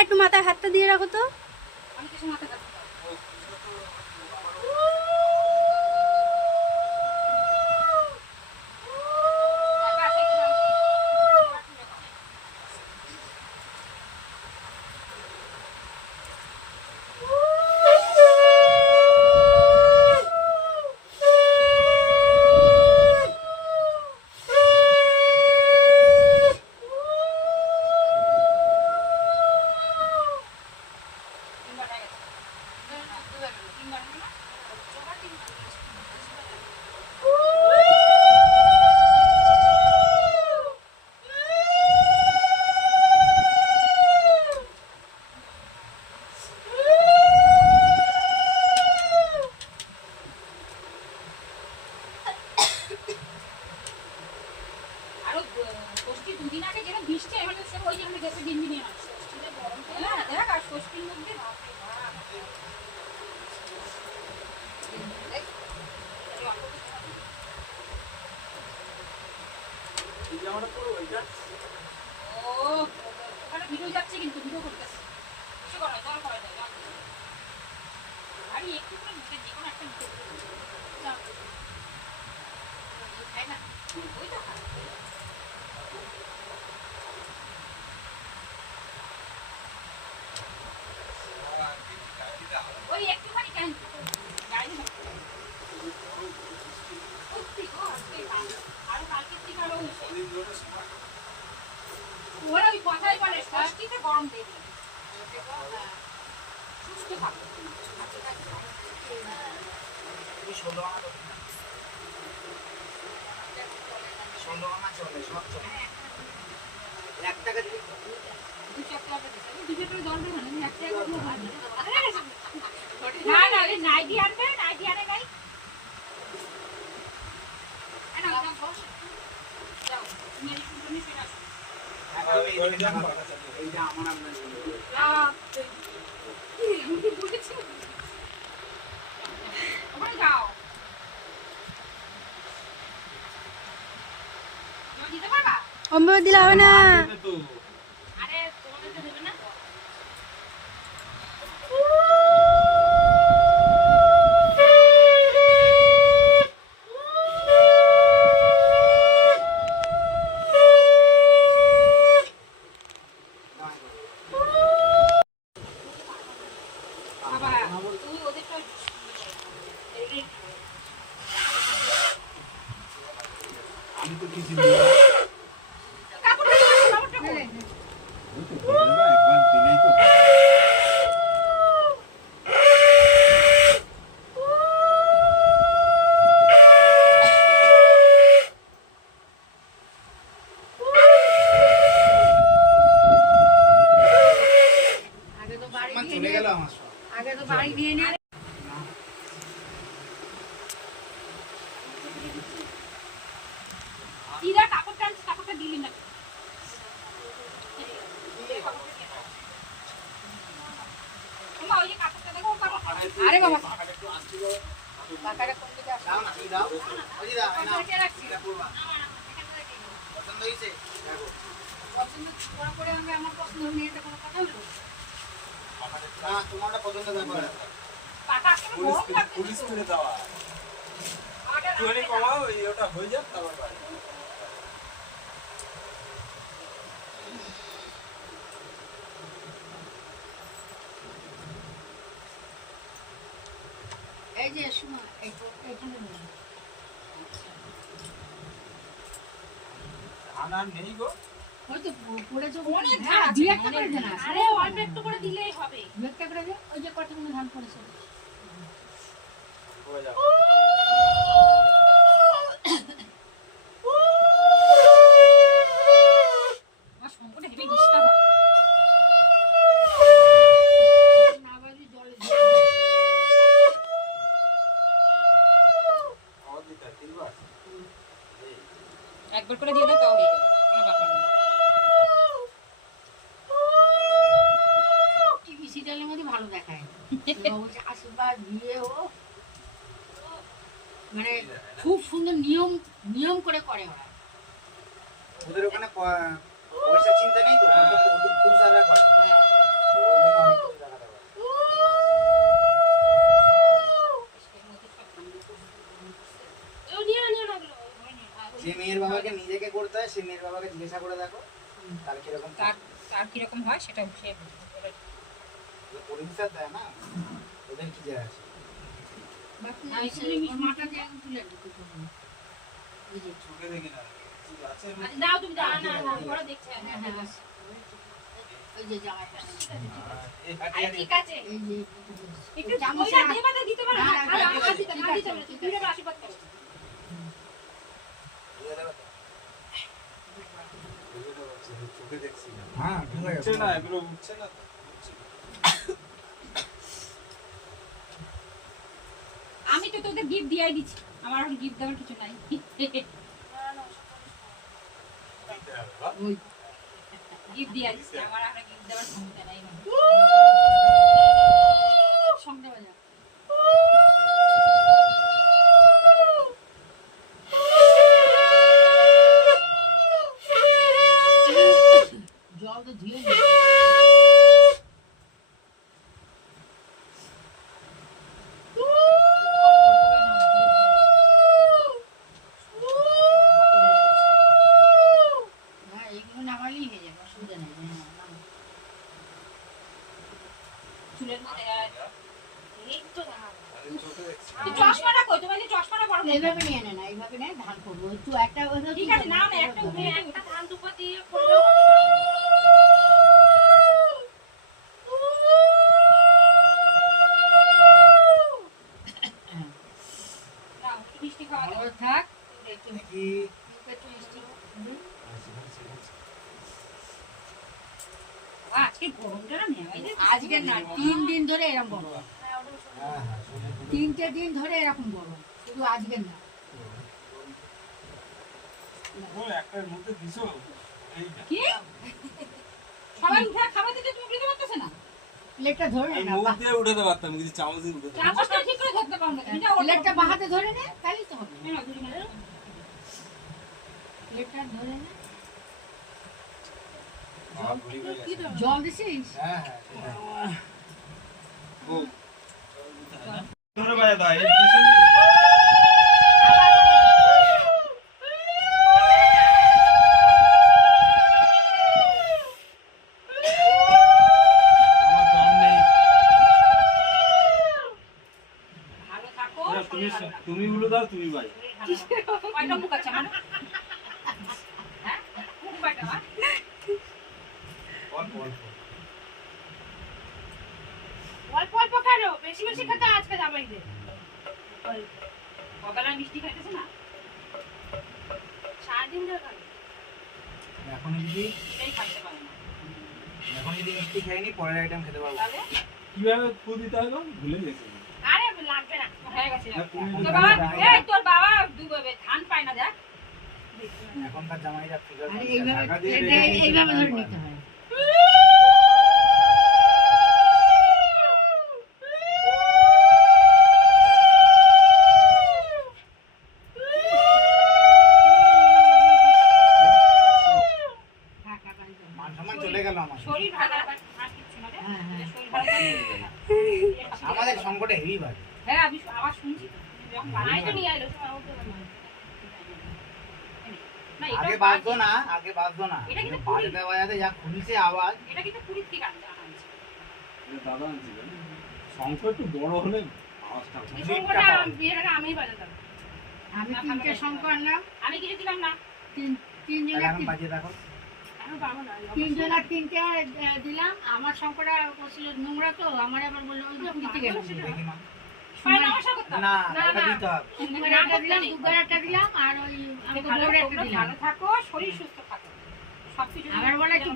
একটু মাথায় হাতটা দিয়ে রাখো তো। আমি কিছু মাথায় হাত ভিডিও যাচ্ছে কিন্তু ভিডিও করতেছে কিছু করা জল করে দেয় আরে একটু করে মুখে যে কোনো একটা মুখে তাই না ওই তো ওই একটুখানি কেন গাড়ি আর কালকে থেকে আরো ওরা ওই কথাই বলে ষষ্ঠীতে গরম দেবে সুস্থ থাকবে নাইটি আনবে নাইটি আনে নাই অম্বাবা দিলে হবে না। আমি তো কিছু একবার দিলেই তো চলে গেল আমার আগে তো বাড়ি দিয়ে নিয়ে কাপড়টা দিলি না আরে বাবা টাকাটা কোন দিকে আসছে দাও না তুমি দাও ওই দাও না এটা পড়বা পছন্দ হইছে দেখো পছন্দ করা পরে আমি আমার পছন্দ নিয়ে এটা কোনো কথা হলো না তোমারটা পছন্দ ব্যাপার টাকা আসলে গরম লাগছে পুলিশ করে দেওয়া তুই কমাও এই ওটা হয়ে যাক তারপর বাড়ি এই যে শোনো এইখানে নেই আনা নেই গো ওই তো পড়ে যে অনেক ধান আছে একটা করে দেন আরে অল্প একটু করে দিলেই হবে একটা করে দে ওই যে কতগুলো ধান পড়েছে হয়ে যাবে আমার সংকটে হেভি ডিস্টার্ব হয় না বাজি জলে একবার করে দিয়ে দাও তাও হয়ে যাবে কোনো ব্যাপার না টিভি সিরিয়ালের মধ্যে ভালো দেখায় আশীর্বাদ বিয়ে ও মানে খুব সুন্দর নিয়ম করে করে ওরা ওদের ওখানে পয়সা চিন্তা নেই তো পুরুষরা করে যে মেয়ের বাবাকে নিজেকে করতে হয় সে মেয়ের বাবাকে জিজ্ঞাসা করে দেখো তার কিরকম তার তার কিরকম হয় সেটা সে বুঝবে। পরিষ্কার দেয় না ওদের কি যায় আছে চোখে দেখি না আছে দাও তুমি দাও না না ওরা দেখছে ঠিক আছে একটু চামচটা দিয়ে বাদে দিতে পারো না আর আমার দিতে না দিতে পারো তুমি এবার আশীর্বাদ করো চোখে দেখছি না হ্যাঁ ঢুকে উঠছে না এগুলো উঠছে না তো উঠছে না। আমি তো তোদের গিফট দিয়েই দিচ্ছি আমার এখন গিফট দেওয়ার কিছু নাই গিফট দিয়ে দিচ্ছি আমার এখন গিফট দেওয়ার ক্ষমতা নাই সঙ্গে বাজা জল তো ধুয়ে এগুলো নামালেই হয়ে যাবে অসুবিধা নেই চুলের মধ্যে এই তো না আরে চোখে দেখছি তুই চশমাটা কই তোমার যে চশমাটা পরো না এইভাবে নিয়ে নে না এইভাবে নে ধান করবো একটু একটা ঠিক আছে নাও না একটা উঠে একটা ধান দুপা দিয়ে করলেও নাও একটু মিষ্টি খাওয়া দাও থাক কি একটু মিষ্টি আজকে গরমটা না নেওয়াই যায় আজকে না 3 দিন ধরে এরকম গরম হ্যাঁ হ্যাঁ শুনে 3টে দিন ধরে এরকম গরম শুধু আজকে না ও একটার মধ্যে দিছো এইটা কি সবাই উঠে খাবার দিতে তুমি উঠে পারতেছ না প্লেটটা ধরে নে আমি না মুখ দিয়ে উঠাতে পারতাম কিন্তু চামচ দিয়ে উঠাতে পারতাম চামচটা ঠিক করে ধরতে পারো না তুমি যাও প্লেটটা বাহাতে ধরে নে তাহলেই তো হবে না দুটো না প্লেটটা ধরে নে বাবা ভুলি হয়ে গেছে জল দিছিস হ্যাঁ হ্যাঁ সেটাই। ও তোরে বাজা দাই এই পিছনে আমার দাম নেই ভালো থাকো তুমি গুলো দাও তুমি ভাই কয়টা মুখ আছে মানে হ্যাঁ মুখ কয়টা আমার অল্প অল্প অল্প অল্প কেন বেশি বেশি খেতে আজকে জামাই দে সকালে মিষ্টি খাইতেছে না সারাদিন ধরে খাবে এখন যদি এটাই খাইতে পারে না এখন যদি মিষ্টি খাইনি পরের আইটেম খেতে পারবো তাহলে কিভাবে ফু দিতে হয় গো? ভুলে গেছি আরে লাগবে না হয়ে গেছে না, তুমি তোর যদি বাবা জামাই এই তোর বাবা দুবে ধান পায় না দেখ এখনকার জামাইরা ফিগার আরে এইভাবে প্লেটে এইভাবে ধরে নিতে হয় থাক আর মান সম্মান চলে গেল আমার শরীর ভালো আর কিচ্ছু না রে হ্যাঁ হ্যাঁ শরীর ভালো থাকলে আমাদের সংকটে হেভি বাজে হ্যাঁ আমি আবার শুনছি যখন আই তো নিয়ে আইলো সময় ওকে না আগে এটা বাজতো না আগে বাজতো না এটা কিন্তু বাজাতে বাজাতে যা খুলছে আওয়াজ এটা কিন্তু পুরীর থেকে আনছে এটা দাদা আনছিলেন শঙ্খ একটু বড় হলে আওয়াজটা এই জিপটা সংকটে পাও। বিয়ের আগে আমিই বাজাতাম আমি 3টে শঙ্খ আনলাম আমি কিছু দিলাম না তিন অ্যালার্ম জনের বাজিয়ে দেখো আমি পাবো না 3 জনের 3টে দিলাম আমার শঙ্কটা বলছিল নোংরা তো আমার আবার বললো ওই যে দিতে গেল দেখি মা পায় না আমার সাথে না না, ওটা না। দিতে হবে দুগারটা দিলাম দুগারটা দিলাম আর ওই ভালো বড়টা দিলাম ভালো থাকো শরীর সুস্থ থাকো সবকিছু আবার বলে একটু